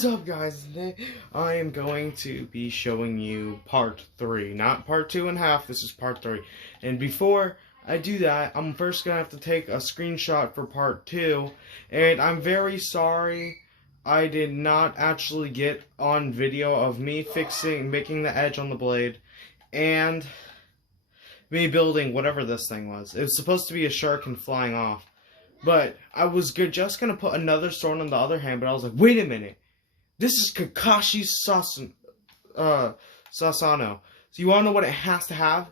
What is up, guys? Today I am going to be showing you part 3, not part 2.5. This is part 3. And before I do that, I'm first gonna have to take a screenshot for part 2. And I'm very sorry I did not actually get on video of me making the edge on the blade, and me building whatever this thing was. It was supposed to be a shark and flying off. But I was just gonna put another sword on the other hand, but I was like, wait a minute. This is Kakashi's susanoo. So you wanna know what it has to have?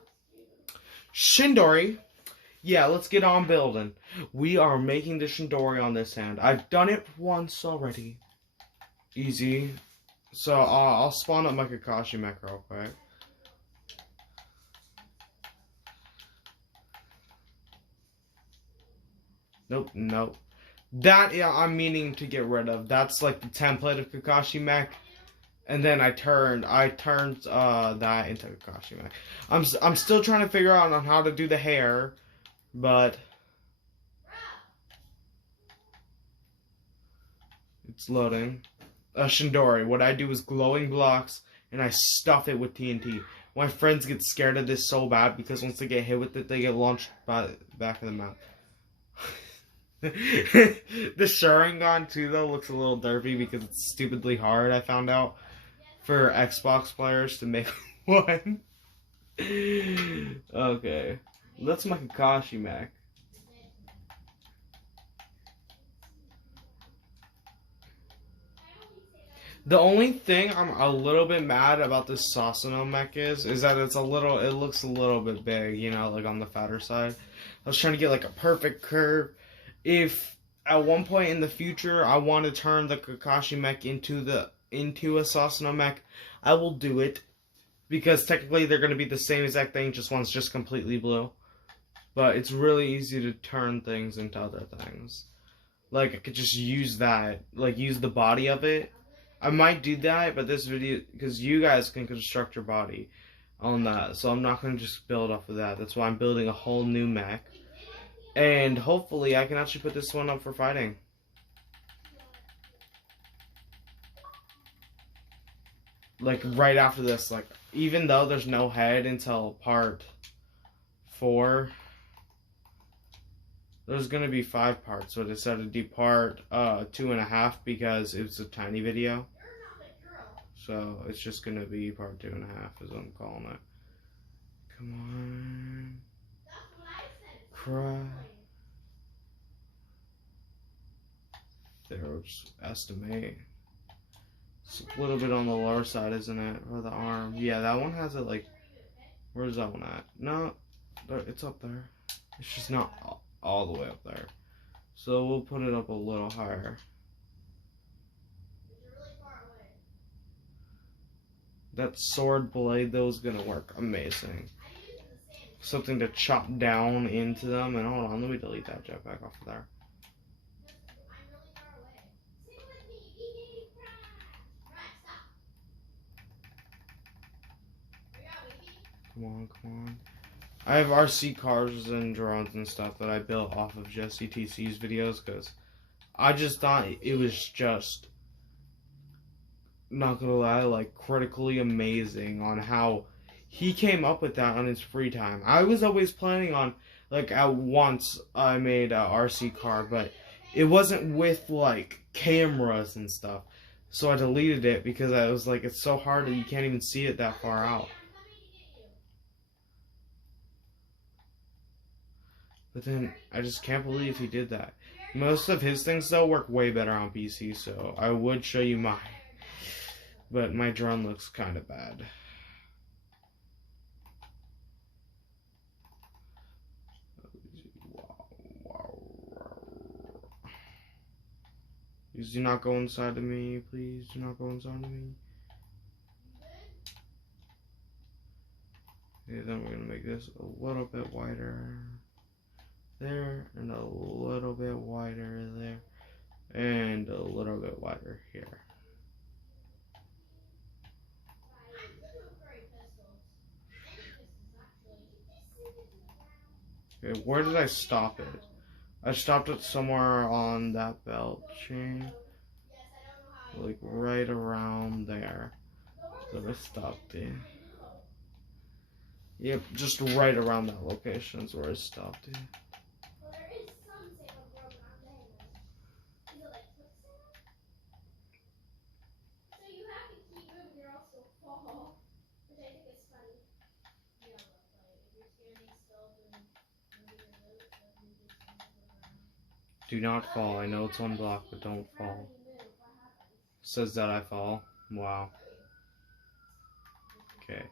Shindori. Yeah, let's get on building. We are making the Shindori on this hand. I've done it once already. Easy. So I'll spawn up my Kakashi mech real quick. Nope. That, yeah, I'm meaning to get rid of. That's like the template of Kakashi mech. And then I turned that into Kakashi mech. I'm still trying to figure out on how to do the hair, but it's loading. Shindori, what I do is glowing blocks and I stuff it with TNT. My friends get scared of this so bad because once they get hit with it, they get launched by the back of the mouth. The Sharingan too though looks a little derpy because it's stupidly hard, I found out, for Xbox players to make one. Okay, that's my Kakashi mech. The only thing I'm a little bit mad about this Susanoo mech is that it looks a little bit big, you know, like on the fatter side. I was trying to get like a perfect curve. If at one point in the future I want to turn the Kakashi mech into a Susanoo mech, I will do it, because technically they're going to be the same exact thing, just one's just completely blue. But it's really easy to turn things into other things. Like, I could just use that, like use the body of it. I might do that, but this video, because you guys can construct your body on that, so I'm not going to just build off of that. That's why I'm building a whole new mech. And hopefully I can actually put this one up for fighting. Like right after this, like even though there's no head until part 4, there's gonna be 5 parts. So I decided to do part 2.5 because it was a tiny video. So it's just gonna be part 2.5 is what I'm calling it. Come on. Cry. There, we'll just estimate. It's a little bit on the lower side, isn't it? Or the arm. Yeah, that one has it like... Where's that one at? No, it's up there. It's just not all the way up there. So we'll put it up a little higher. That sword blade, though, is gonna work amazing. Something to chop down into them. And hold on, let me delete that jetpack off of there. Come on. I have RC cars and drones and stuff that I built off of just ETC's videos, because I just thought it was just, not gonna lie, like critically amazing on how he came up with that on his free time. I was always planning on, like, at once I made a RC car, but it wasn't with like cameras and stuff, so I deleted it because I was like, it's so hard that you can't even see it that far out. But then I just can't believe he did that. Most of his things though work way better on PC, so I would show you mine. But my drone looks kind of bad. Please do not go inside of me. Please do not go inside of me. Okay, then we're gonna make this a little bit wider there, and a little bit wider there, and a little bit wider here. Okay, where did I stop it? I stopped it somewhere on that belt chain. like right around there. So I stopped it. Yep, just right around that location is where I stopped it. Do not fall. I know it's one block, but don't fall. Says that I fall. Wow. Okay.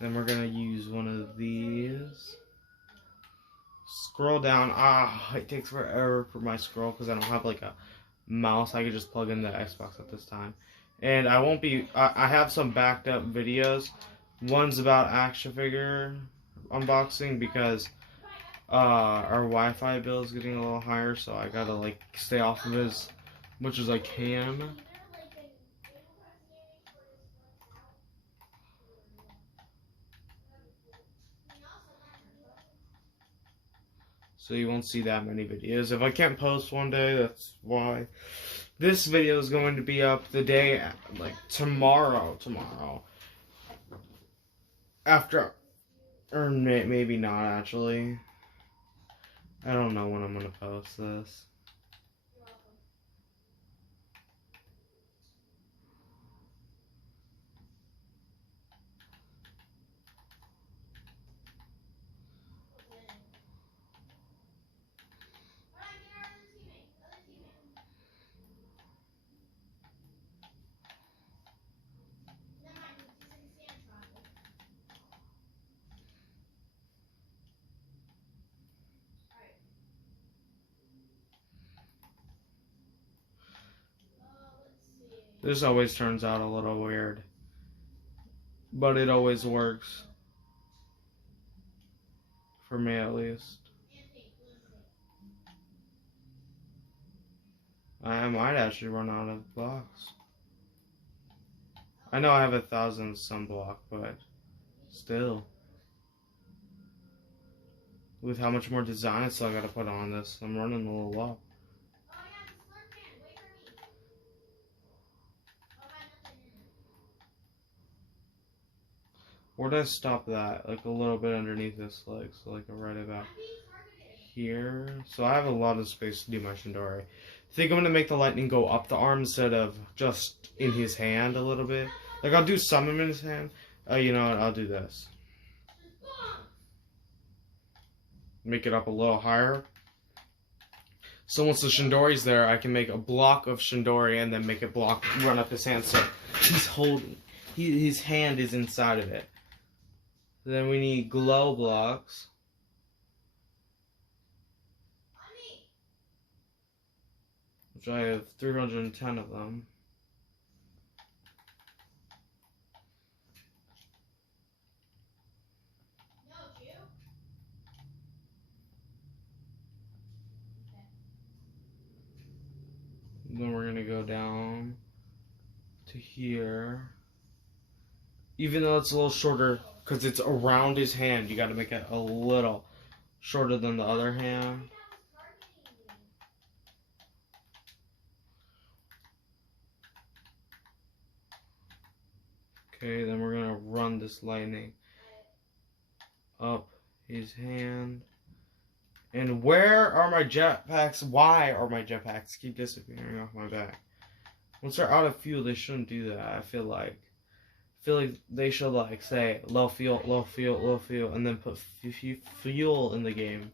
Then we're gonna use one of these. Scroll down. Ah, it takes forever for my scroll because I don't have like a mouse. I could just plug in the Xbox at this time. And I won't be. I have some backed up videos. One's about action figure unboxing because our Wi-Fi bill is getting a little higher, so I gotta like stay off of it as much as I can. So you won't see that many videos. If I can't post one day, that's why. This video is going to be up the day, like tomorrow. After, or maybe not actually. I don't know when I'm going to post this. This always turns out a little weird, but it always works. For me at least. I might actually run out of blocks. I know I have 1,000 some block, but still. With how much more design I still gotta put on this, I'm running a little low. Where did I stop that? Like a little bit underneath this leg, so like right about here. So I have a lot of space to do my Shindori. I think I'm gonna make the lightning go up the arm instead of just in his hand a little bit. Like I'll do some in his hand. You know what? I'll do this. Make it up a little higher. So once the Shindori's there, I can make a block of Shindori and then make a block run up his hand. So he's holding, his hand is inside of it. Then we need glow blocks. Which I have 310 of them. Then we're gonna go down to here. Even though it's a little shorter, because it's around his hand, you gotta make it a little shorter than the other hand. Okay, then we're gonna run this lightning up his hand. And where are my jetpacks? Why are my jetpacks keep disappearing off my back? Once they're out of fuel, they shouldn't do that. I feel like they should like say low fuel, low fuel, low fuel, and then put fuel in the game.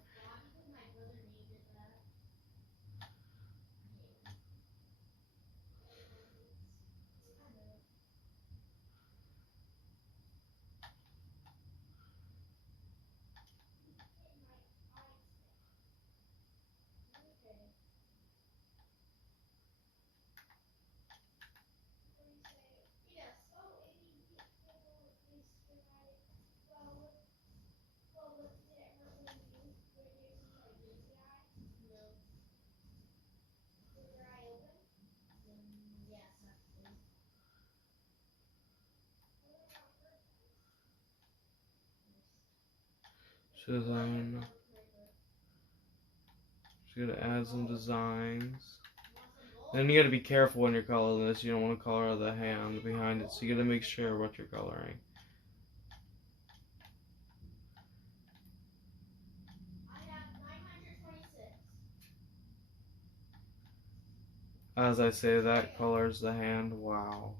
So then, just gonna add some designs. Then you gotta be careful when you're coloring this. You don't want to color the hand behind it, so you gotta make sure what you're coloring. As I say, that colors the hand. Wow.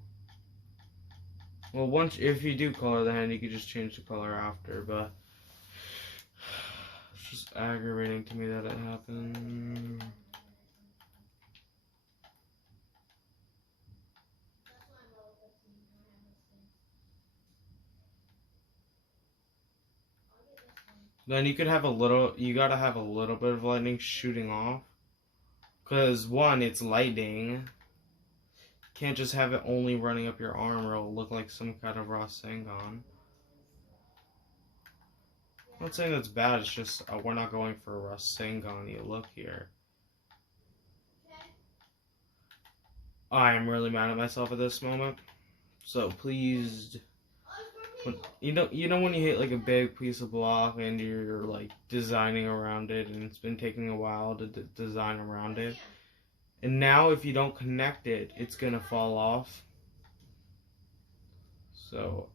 Well, if you do color the hand, you can just change the color after, but it's just aggravating to me that it happened. Then you gotta have a little bit of lightning shooting off. Because, one, it's lightning. Can't just have it only running up your arm or it'll look like some kind of Rasengan. I'm not saying that's bad, it's just we're not going for a Rasengan look here. I am really mad at myself at this moment. So please, you know when you hit like a big piece of block and you're like designing around it and it's been taking a while to design around it. And now if you don't connect it, it's gonna fall off. So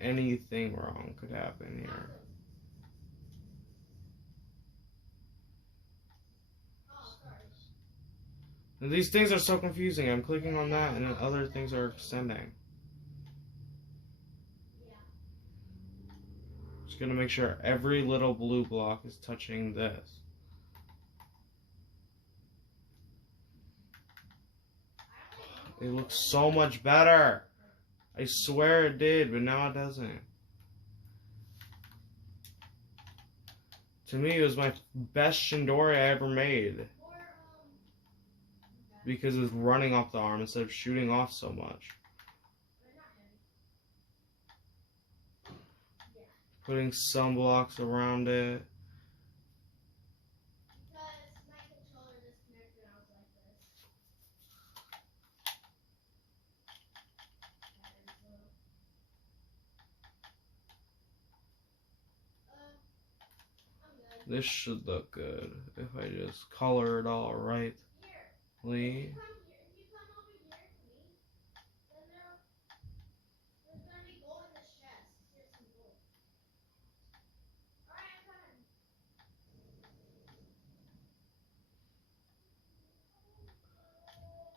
anything wrong could happen here. And these things are so confusing. I'm clicking on that and then other things are extending. Just gonna make sure every little blue block is touching this. It looks so much better. I swear it did, but now it doesn't. To me, it was my best Shindori I ever made. Because it was running off the arm instead of shooting off so much. Putting some blocks around it. This should look good if I just color it all rightly.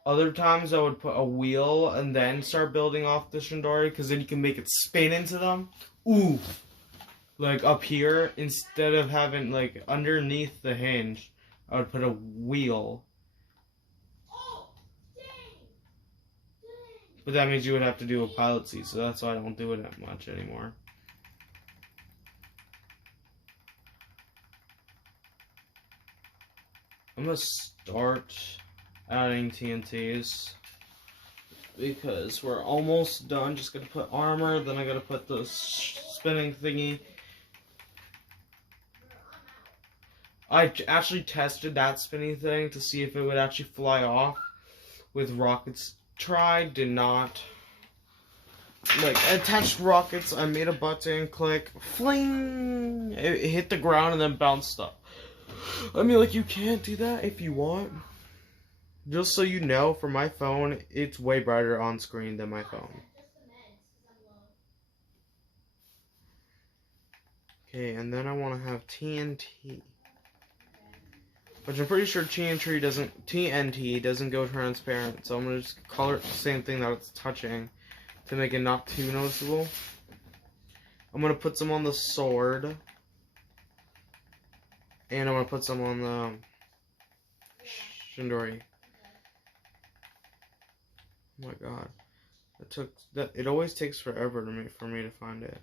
Other times I would put a wheel and then start building off the Shindori because then you can make it spin into them. Ooh! Like up here, instead of having like underneath the hinge, I would put a wheel. But that means you would have to do a pilot seat, so that's why I don't do it that much anymore. I'm gonna start adding TNTs because we're almost done. Just gonna put armor, then I gotta put the spinning thingy. I actually tested that spinning thing to see if it would actually fly off with rockets. Tried, did not. Like, I attached rockets, I made a button, click, fling! It hit the ground and then bounced up. I mean, like, you can't do that if you want. Just so you know, for my phone, it's way brighter on screen than my phone. Okay, and then I want to have TNT. Which I'm pretty sure TNT doesn't go transparent, so I'm going to just color it the same thing that it's touching to make it not too noticeable. I'm going to put some on the sword. And I'm going to put some on the Shindori. Oh my god. It always takes forever for me to find it.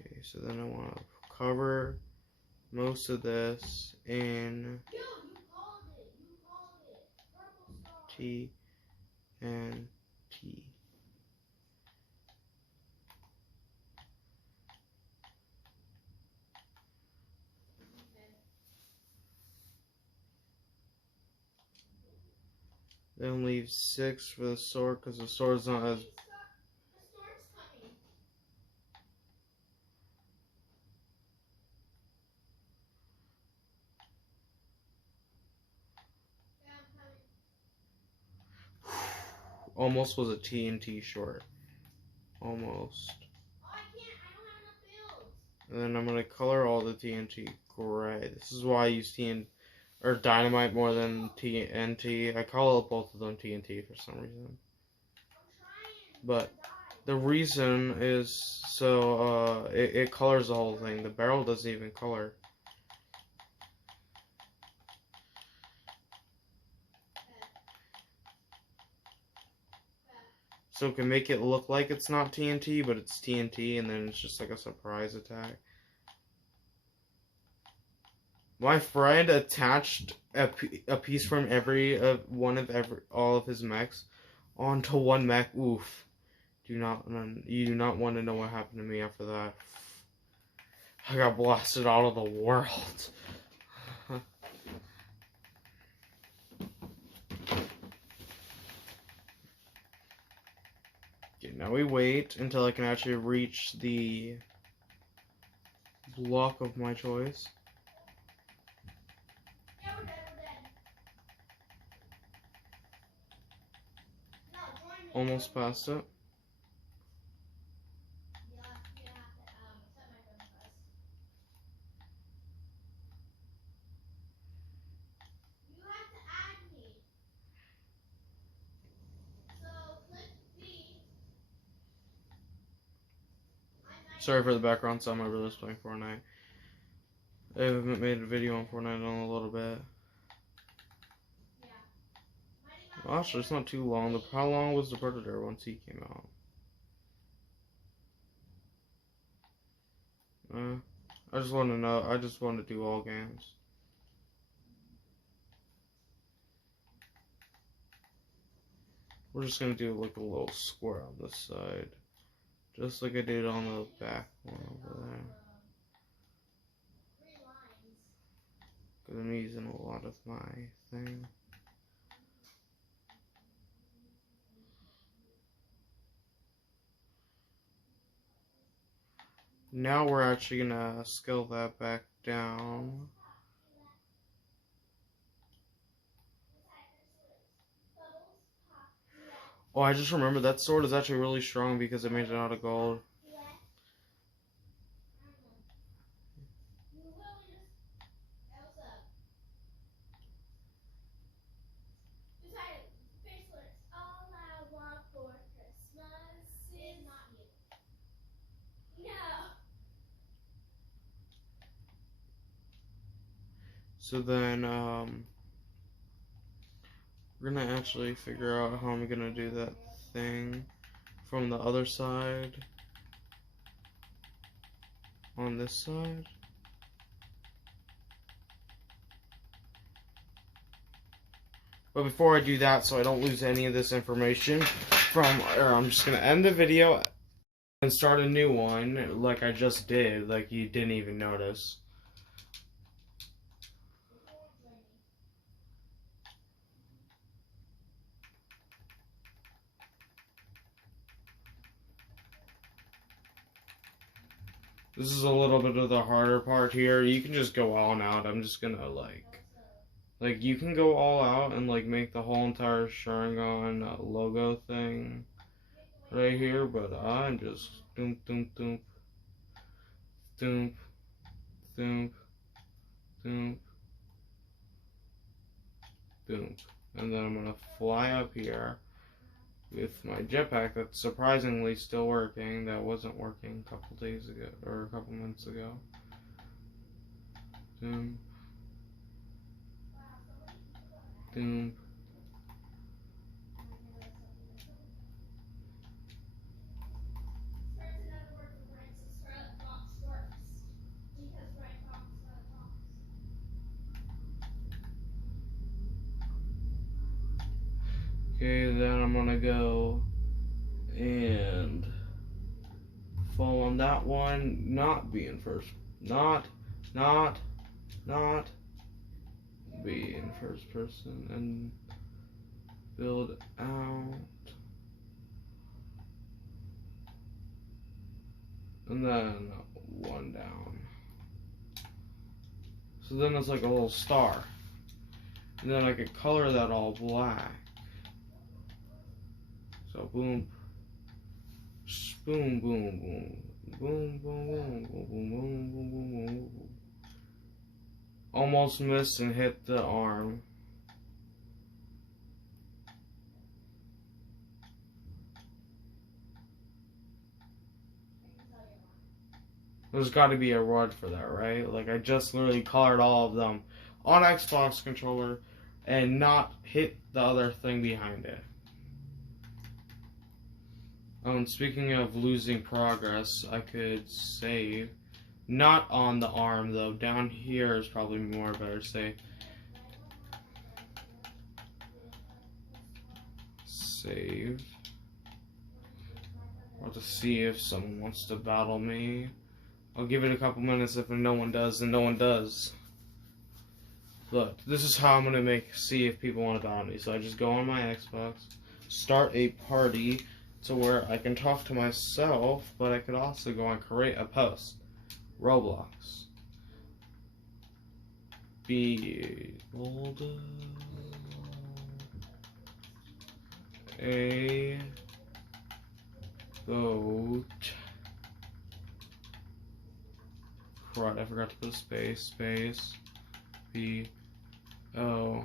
Okay, so then I want to cover most of this in T and T. Then leave 6 for the sword because the sword's not as. almost was a TNT short. Almost. Oh, I can't. I don't have enough builds. And then I'm gonna color all the TNT gray. This is why I use dynamite more than TNT. I call both of them TNT for some reason. But the reason is so it colors the whole thing. The barrel doesn't even color. So it can make it look like it's not TNT, but it's TNT, and then it's just like a surprise attack. My friend attached a piece from all of his mechs onto one mech. Oof. You do not want to know what happened to me after that. I got blasted out of the world. Okay, now we wait until I can actually reach the block of my choice. Yeah, we're dead. No, join me. Almost past it. You have to set my phone first. You have to add me. So click B. Sorry for the background sound. My brother's playing Fortnite. I haven't made a video on Fortnite in a little bit. Well, actually, it's not too long. How long was the Predator once he came out? I just want to know. I just want to do all games. We're just gonna do like a little square on this side, just like I did on the back one over there. Because I'm using a lot of my thing. Now we're actually gonna scale that back down. Oh, I just remembered that sword is actually really strong because it made it out of gold. All I want for Christmas is not you. No. So then, we're gonna actually figure out how I'm gonna do that thing from the other side on this side. But before I do that, so I don't lose any of this information I'm just gonna end the video and start a new one like I just did, like you didn't even notice. This is a little bit of the harder part here. You can just go all out. I'm just gonna like you can go all out and like make the whole entire Sharingan logo thing right here, but I'm just doom doom doom doom doom doom doom, and then I'm gonna fly up here with my jetpack that's surprisingly still working. That wasn't working a couple days ago or a couple months ago. Doom. Doom. Okay, then I'm gonna go and fall on that one, not be in first, not be in first person, and build out, and then one down. So then it's like a little star, and then I could color that all black. go boom, boom, boom, boom, boom, boom, boom, boom, boom, boom, boom, boom, boom. Almost missed and hit the arm. There's got to be a reward for that, right? Like, I just literally colored all of them on Xbox controller and not hit the other thing behind it. Oh, and speaking of losing progress, I could save. Not on the arm, though. Down here is probably more better save. Save. I'll just see if someone wants to battle me. I'll give it a couple minutes. If no one does, then no one does. Look, this is how I'm gonna see if people want to battle me. So I just go on my Xbox, start a party to where I can talk to myself, but I could also go and create a post. Roblox. Be bold. A vote. Right, I forgot to put space. B O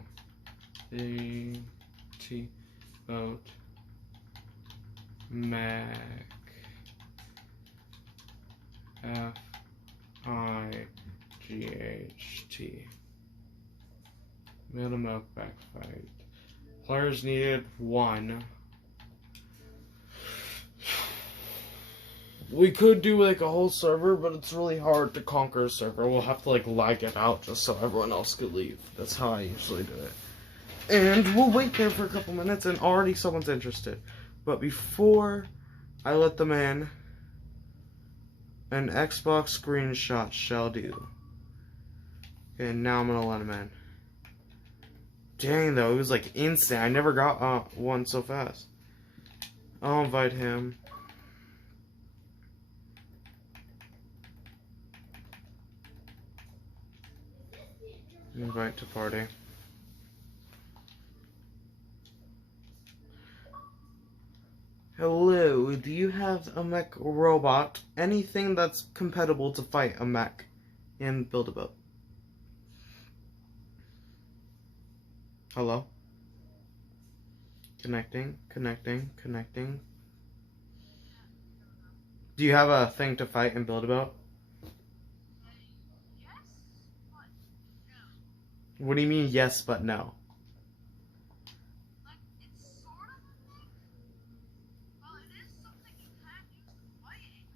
A T vote. Mech F I G H T. Minimum backfight. Players needed 1. We could do like a whole server, but it's really hard to conquer a server. We'll have to like lag it out just so everyone else could leave. That's how I usually do it. And we'll wait there for a couple minutes and already someone's interested. But before I let them in, an Xbox screenshot shall do. Okay, now I'm gonna let him in. Dang though, it was like instant. I never got one so fast. I'll invite him. Invite to party. Hello, do you have a mech robot? Anything that's compatible to fight a mech and build a boat? Hello? Connecting. Do you have a thing to fight and build a boat? What do you mean yes but no? Like, it's sort of a thing. Well, it is something you can use to fight,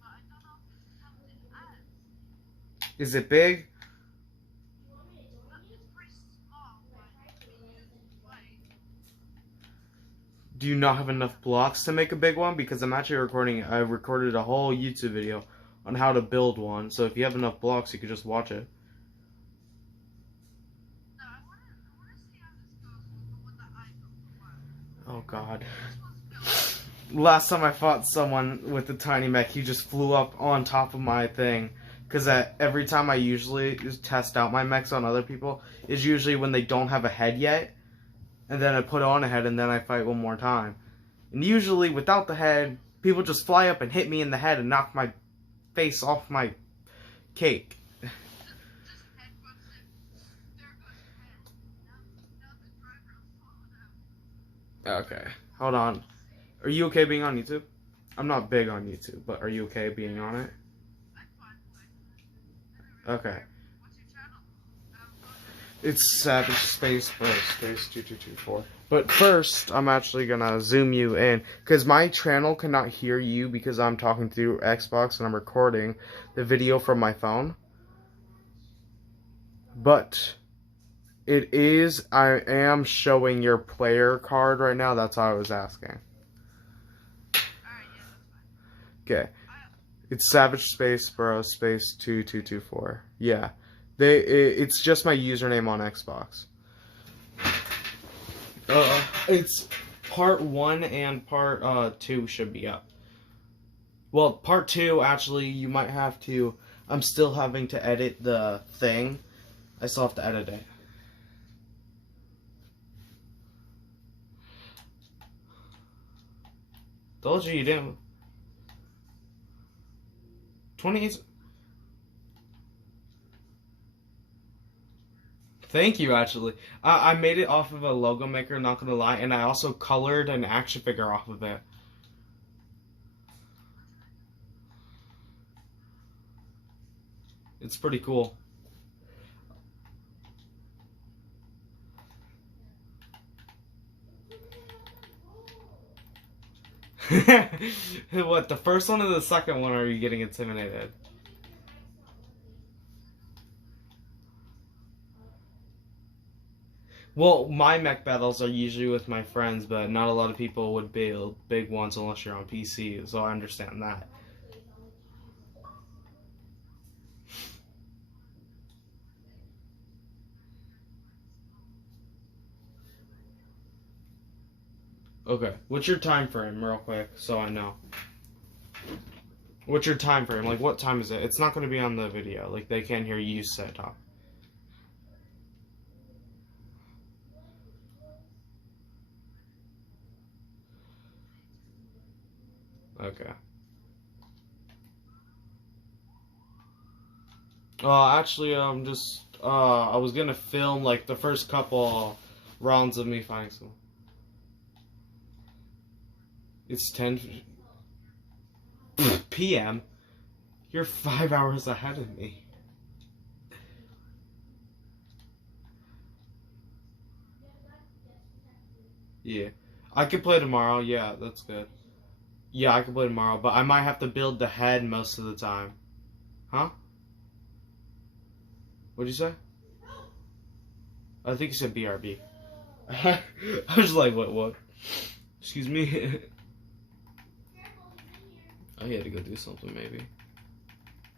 but I don't know if it's counted as. Is it big? It's pretty small, but we use it to fight. Do you not have enough blocks to make a big one? Because I'm actually I recorded a whole YouTube video on how to build one. So if you have enough blocks, you could just watch it. No, I wanna see how this goes with the one that I built for a while. Oh god. This one's built. Last time I fought someone with a tiny mech, he just flew up on top of my thing. Because every time I usually just test out my mechs on other people, is usually when they don't have a head yet. And then I put on a head and then I fight one more time. And usually without the head, people just fly up and hit me in the head and knock my face off my cake. Just headbutts it. There goes your head. Now the driver will fall out. Okay, hold on. Are you okay being on YouTube? I'm not big on YouTube, but are you okay being on it? I'm fine with it. Okay. What's your channel? It's Savage Space Bro Space 2224. But first, I'm actually gonna zoom you in because my channel cannot hear you because I'm talking through Xbox and I'm recording the video from my phone. But I am showing your player card right now. That's how I was asking. Alright, yeah, that's fine. Okay. It's Savage Space Bro Space 2224. Yeah. It's just my username on Xbox. It's part 1 and part 2 should be up. Well, part 2 actually you might have to. I'm still having to edit the thing. I still have to edit it. Told you didn't. 28. Thank you, actually. I made it off of a logo maker, not gonna lie, and I also colored an action figure off of it. It's pretty cool. What, the first one or the second one are you getting intimidated? Well, my mech battles are usually with my friends, but not a lot of people would build big ones unless you're on PC, so I understand that. Okay, what's your time frame, real quick, so I know? What's your time frame? Like, what time is it? It's not going to be on the video. Like, they can't hear you say talk. Okay. Actually, I was gonna film, like, the first couple rounds of me finding someone. It's 10 p.m. You're 5 hours ahead of me. Yeah. I could play tomorrow. Yeah, that's good. Yeah, I could play tomorrow, but I might have to build the head most of the time. Huh? What'd you say? I think you said BRB. I was like, what? Excuse me? I had to go do something, maybe.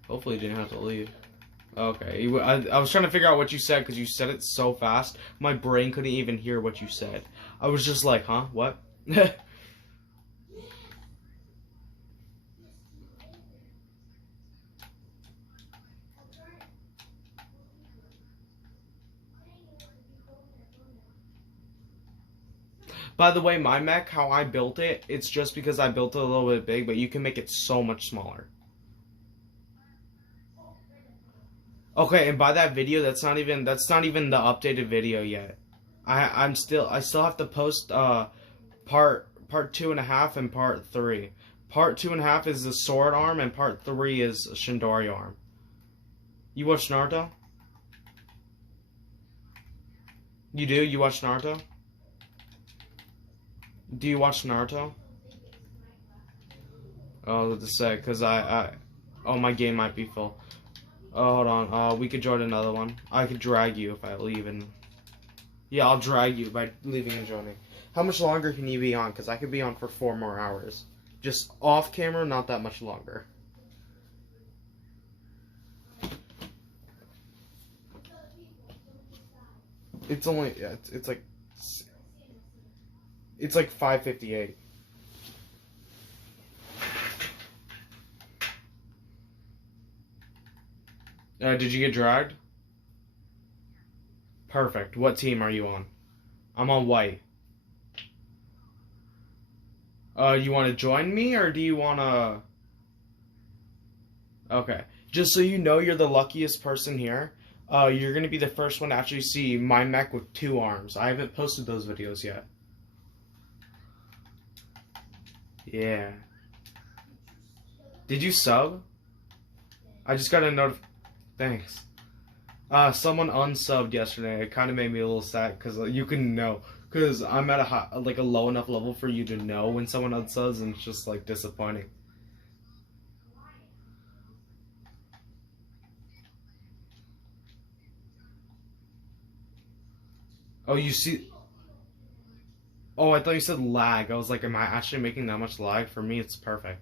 Hopefully you didn't have to leave. Okay. I was trying to figure out what you said because you said it so fast. My brain couldn't even hear what you said. I was just like, huh? What? By the way, my mech, how I built it, it's just because I built it a little bit big, but you can make it so much smaller. Okay, and by that video, that's not even the updated video yet. I still have to post part 2.5 and part 3. Part 2.5 is the sword arm, and part 3 is Shindori arm. You watch Naruto? You do? You watch Naruto? Do you watch Naruto? Oh, let's say, because oh, my game might be full. Oh, hold on. We could join another one. I could drag you if I leave and... Yeah, I'll drag you by leaving and joining. How much longer can you be on? Because I could be on for 4 more hours. Just off camera, not that much longer. It's only... Yeah, it's like... It's like 5:58. Did you get dragged? Perfect. What team are you on? I'm on white. You want to join me, or do you want to... Okay. Just so you know, you're the luckiest person here. You're going to be the first one to actually see my mech with 2 arms. I haven't posted those videos yet. Yeah. Did you sub? I just got a notification. Thanks. Someone unsubbed yesterday. It kind of made me a little sad because you can know. Because I'm at a low enough level for you to know when someone unsubs, and it's just like disappointing. Oh, you see? Oh, I thought you said lag. I was like, am I actually making that much lag? For me, it's perfect.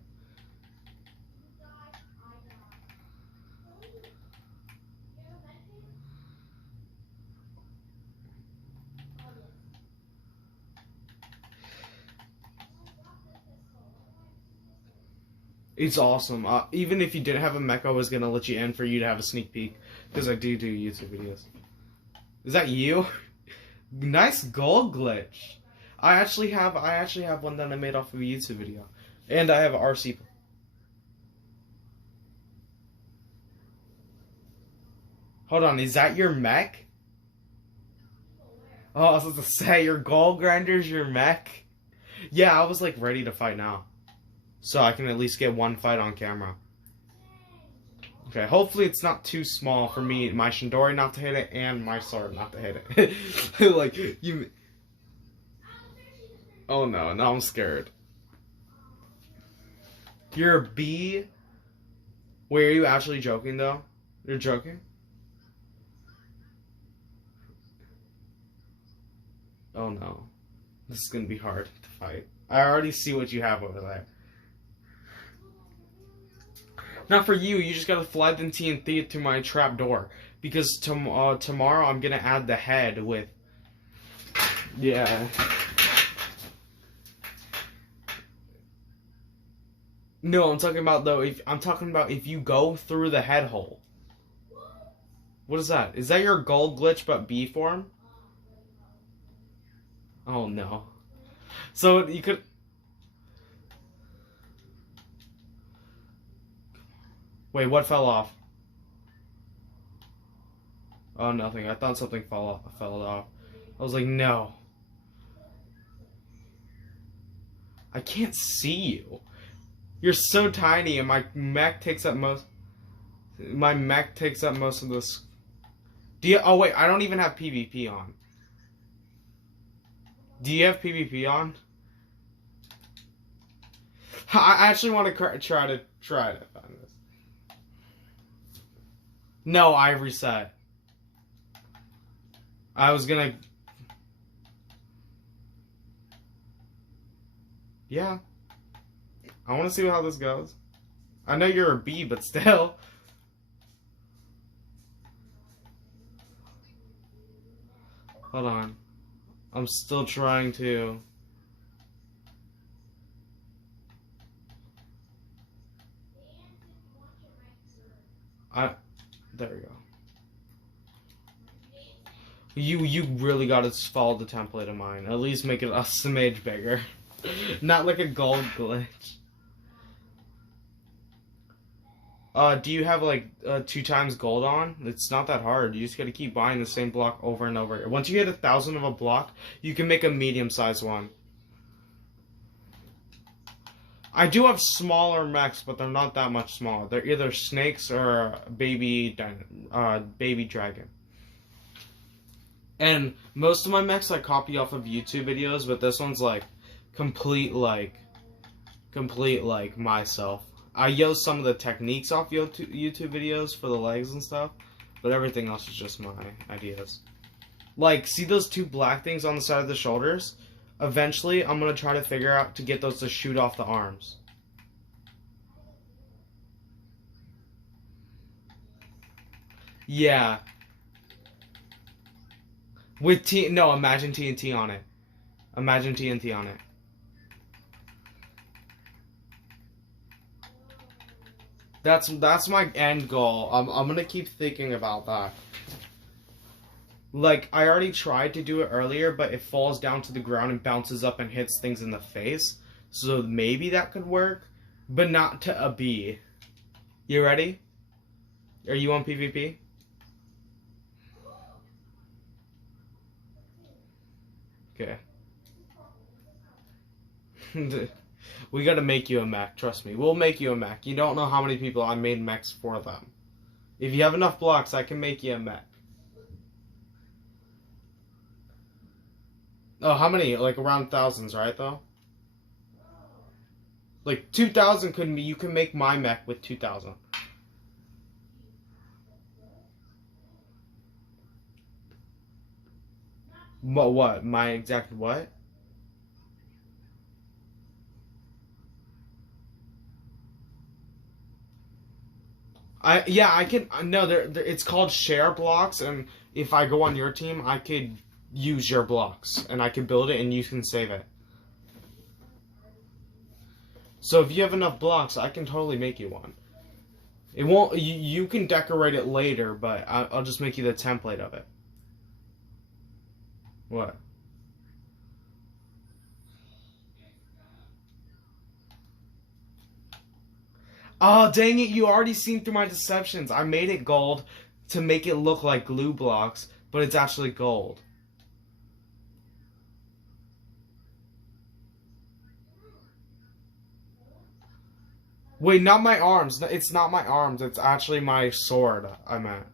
It's awesome. Even if you didn't have a mech, I was gonna let you in for you to have a sneak peek, because I do YouTube videos. Is that you? Nice gold glitch. I actually have one that I made off of a YouTube video. And I have an RC. Hold on, is that your mech? Oh, I was supposed to say, your goal grinder's your mech? Yeah, I was like ready to fight now. So I can at least get one fight on camera. Okay, hopefully it's not too small for me, my Shindori not to hit it, and my sword not to hit it. Like, you... Oh no, now I'm scared. You're a bee? Wait, are you actually joking though? You're joking? Oh no. This is gonna be hard to fight. I already see what you have over there. Not for you, you just gotta fly the TNT to my trap door. Because tomorrow I'm gonna add the head with... Yeah. No, I'm talking about though, if you go through the head hole. What is that? Is that your gold glitch but B form? Oh no. So you could... Wait, what fell off? Oh, nothing. I thought something fell off. I was like, no. I can't see you. You're so tiny, and my mech takes up most... My mech takes up most of this... Do you... Oh, wait, I don't even have PvP on. Do you have PvP on? I actually want to try to find this. No, I reset. I was gonna... Yeah. I want to see how this goes. I know you're a bee, but still. Hold on. I'm still trying to... There we go. You really gotta follow the template of mine. At least make it a smidge bigger. Not like a gold glitch. Do you have like 2 times gold on? It's not that hard. You just gotta keep buying the same block over and over. Once you hit 1,000 of a block, you can make a medium-sized one. I do have smaller mechs, but they're not that much smaller. They're either snakes or baby dragon. And most of my mechs I copy off of YouTube videos, but this one's like complete like myself. I use some of the techniques off YouTube videos for the legs and stuff, but everything else is just my ideas. Like, see those 2 black things on the side of the shoulders? Eventually, I'm going to try to figure out to get those to shoot off the arms. Yeah. With no, imagine TNT on it. Imagine TNT on it. That's my end goal. I'm going to keep thinking about that. Like, I already tried to do it earlier, but it falls down to the ground and bounces up and hits things in the face. So maybe that could work, but not to a bee. You ready? Are you on PvP? Okay. We gotta make you a mech, trust me. We'll make you a mech. You don't know how many people I made mechs for them. If you have enough blocks, I can make you a mech. Oh, how many? Like around thousands, right, though? Like 2,000 could be, you can make my mech with 2,000. What? My exact what? I can, no, it's called share blocks, and if I go on your team, I could use your blocks, and I can build it, and you can save it. So if you have enough blocks, I can totally make you one. It won't, you can decorate it later, but I'll just make you the template of it. What? Oh, dang it, you already seen through my deceptions. I made it gold to make it look like glue blocks, but it's actually gold. Wait, not my arms. It's not my arms. It's actually my sword, I meant.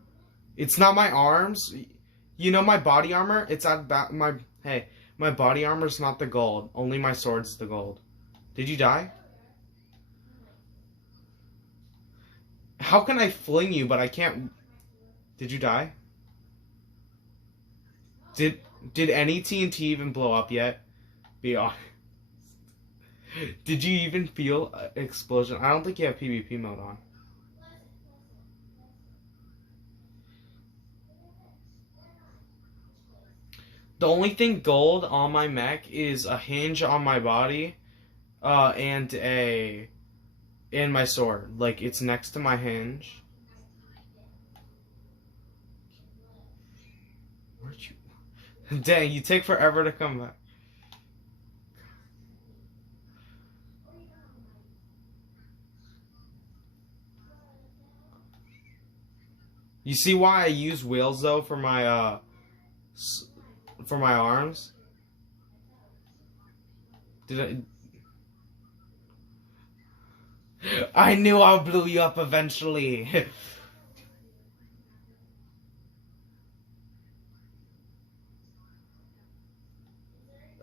It's not my arms. You know my body armor? It's at my... Hey, my body armor's not the gold. Only my sword's the gold. Did you die? How can I fling you, but I can't... Did you die? Did any TNT even blow up yet? Be honest. Did you even feel an explosion? I don't think you have PvP mode on. The only thing gold on my mech is a hinge on my body, and my sword. Like, it's next to my hinge. Where'd you... Dang, you take forever to come back. You see why I use wheels though for my arms? Did I knew I blew you up eventually.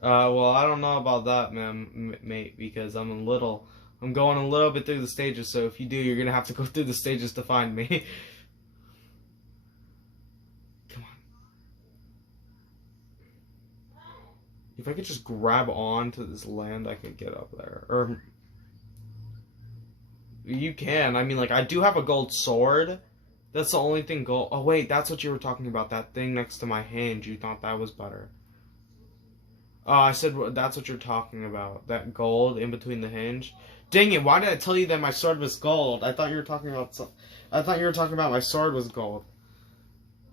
Well, I don't know about that, man, mate, because I'm going a little bit through the stages, so if you do, you're gonna have to go through the stages to find me. Come on. If I could just grab on to this land, I could get up there. Or, you can. I mean, like, I do have a gold sword. That's the only thing gold. Oh, wait, that's what you were talking about. That thing next to my hinge. You thought that was better. Oh, I said that's what you're talking about. That gold in between the hinge. Dang it! Why did I tell you that my sword was gold? I thought you were talking about. I thought you were talking about my sword was gold.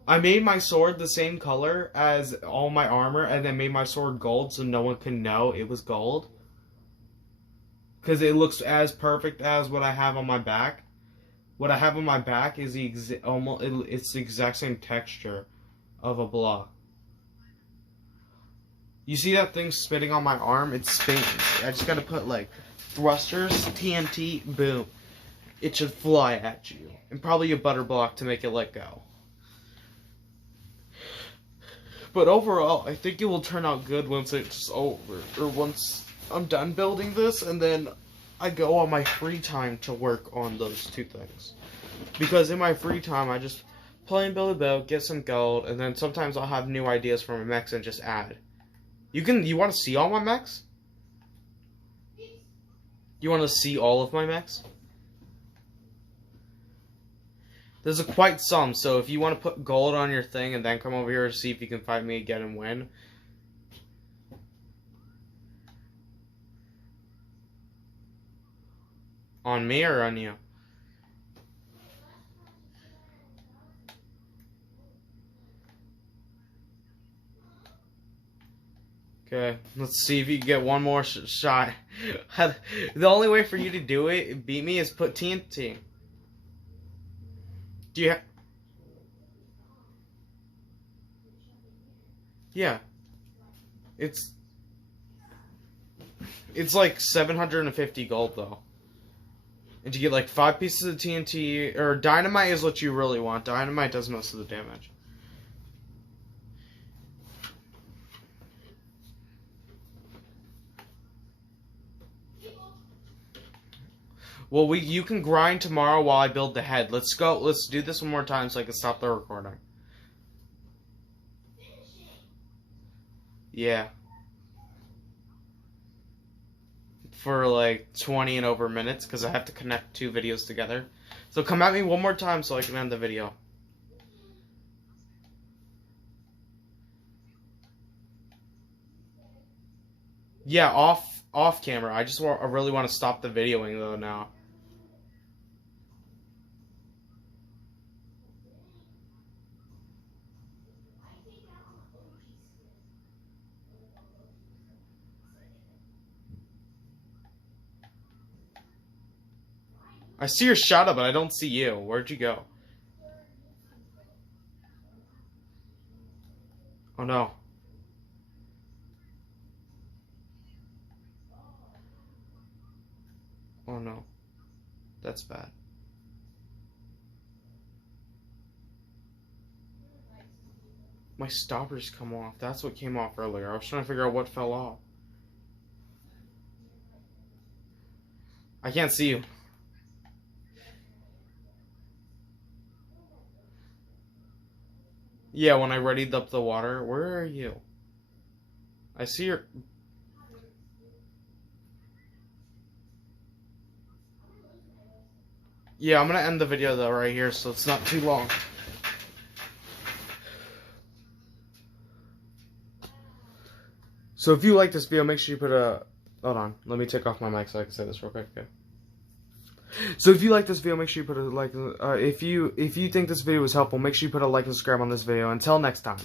I made my sword the same color as all my armor, and then made my sword gold so no one can know it was gold. Because it looks as perfect as what I have on my back. What I have on my back is it's the exact same texture of a block. You see that thing spitting on my arm? It spins. I just gotta put like thrusters, TNT, boom. It should fly at you. And probably a butter block to make it let go. But overall, I think it will turn out good once it's over. Or once I'm done building this, and then I go on my free time to work on those two things. Because in my free time, I just play and build a build, get some gold, and then sometimes I'll have new ideas for my mechs and just add. You want to see all my mechs? You want to see all of my mechs? There's quite some, so if you want to put gold on your thing and then come over here to see if you can fight me again and win. On me or on you? Okay, let's see if you can get one more shot. The only way for you to do it, beat me, is put TNT. Do you Yeah. It's like 750 gold though. And you get like 5 pieces of TNT, or dynamite is what you really want. Dynamite does most of the damage. Well, you can grind tomorrow while I build the head. Let's go. Let's do this one more time so I can stop the recording. Yeah. For like 20 and over minutes because I have to connect 2 videos together. So come at me one more time so I can end the video. Yeah, off camera. I really want to stop the videoing though now. I see your shadow, but I don't see you. Where'd you go? Oh no. Oh no. That's bad. My stoppers come off. That's what came off earlier. I was trying to figure out what fell off. I can't see you. Yeah, when I readied up the water. Where are you? I see your... Yeah, I'm gonna end the video though right here so it's not too long. So if you like this video, make sure you put a... Hold on. Let me take off my mic so I can say this real quick. Okay. So if you like this video, make sure you put a like. If you think this video was helpful, make sure you put a like and subscribe on this video. Until next time.